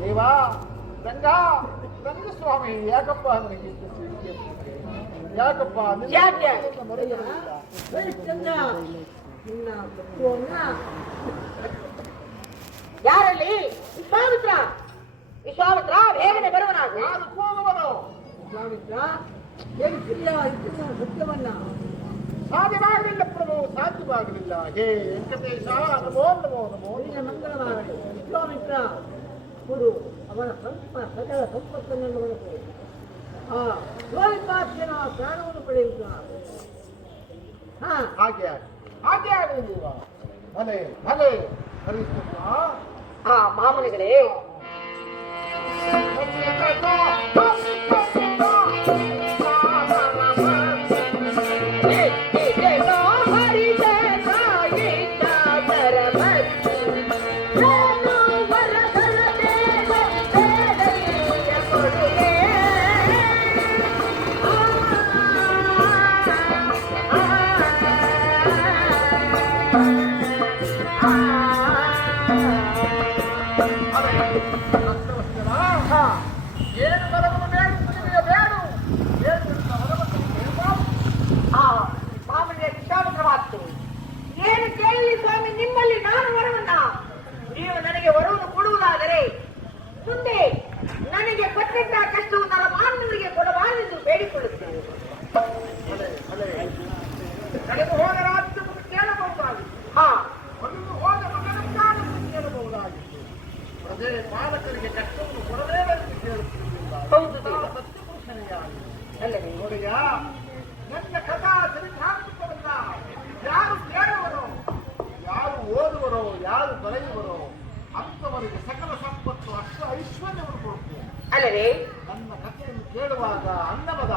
ದೇವಾ ರಂಗಸ್ವಾಮಿ ಯಾಕಪ್ಪ ನನಗೆ ಯಾಕಪ್ಪ ಯಾರಲ್ಲಿ ವಿಶ್ವಾಮಿತ್ರ ಬೇಗನೆ ಬರುವನಾಗ ಹೋಗುವನು ವಿಶ್ವಾಮಿತ್ರ ಸತ್ಯವನ್ನ ಸಾಧ್ಯವಾಗಲಿಲ್ಲ ಪ್ರಭು ಸಾಧ್ಯವಾಗಲಿಲ್ಲ ಹೇ ವೆಂಕಟೇಶ ನಮೋ ನಮೋ ನಮೋ ಮಂಗಳವಾಗಲಿ ವಿಶ್ವಾಮಿತ್ರ ಕೊಡು ಅವನ ಸಕಲ ಸಂಪತ್ತನ್ನು ನೋಡಬೇಕು ಆ ಲೋಹಿತಾಕ್ಷನ ಪ್ರಾಣವನ್ನು ಪಡೆಯುತ್ತ ಹಾಗೆ ಹಾಗೆ ಆಗಲಿಲ್ಲ ಭಲೆ ಭಲೆ ಹರಿಶ್ಚಂದ್ರ ಮಾಮನಿಗಳೇ ಏನು ಕೇಳಲಿ ಸ್ವಾಮಿ ನಿಮ್ಮಲ್ಲಿ ನಾನು ವರವನ್ನ ನೀವು ನನಗೆ ವರವನ್ನು ಕೊಡುವುದಾದರೆ ಮುಂದೆ ನನಗೆ ಕೊಟ್ಟಂತ ಕಷ್ಟವು ನನ್ನ ಮಾನವರಿಗೆ ಕೊಡಬಾರದೆಂದು ಬೇಡಿಕೊಳ್ಳುತ್ತೇನೆ. ಕಳೆದು ಹೋದ ರಾಜ್ಯವನ್ನು ಕೇಳಬಹುದಾಗಿತ್ತು ಒಂದು ಹೋದ ಮಗನಕ್ಕಾಗಿ ಕೇಳಬಹುದಾಗಿತ್ತು ಪ್ರಜೆ ಪಾಲಕರಿಗೆ ಕಷ್ಟವನ್ನು ಕೊಡಬೇಕೆಂದು ಕೇಳುತ್ತಿರಲಿಲ್ಲ. ಹೌದು ಸತ್ಯಪುರುಷನಿಯಾಗಿ ಅಲ್ಲವೇ ನೋಡಿಯ ನನ್ನ ಕಥಾ ಚರಿತ್ರಾತ್ಮಕವನ್ನ ಯಾರು ಕೇಳುವರೋ ಯಾರು ಓದುವರೋ ಯಾರು ಬರೆಯುವರೋ ಅಂಥವರಿಗೆ ಸಕಲ ಸಂಪತ್ತು ಐಶ್ವರ್ಯವನ್ನು ಕೊಡುತ್ತೇನೆ. ಅಲ್ಲವೇ ನನ್ನ ಕಥೆಯನ್ನು ಕೇಳುವಾಗ ಅನ್ನಮದ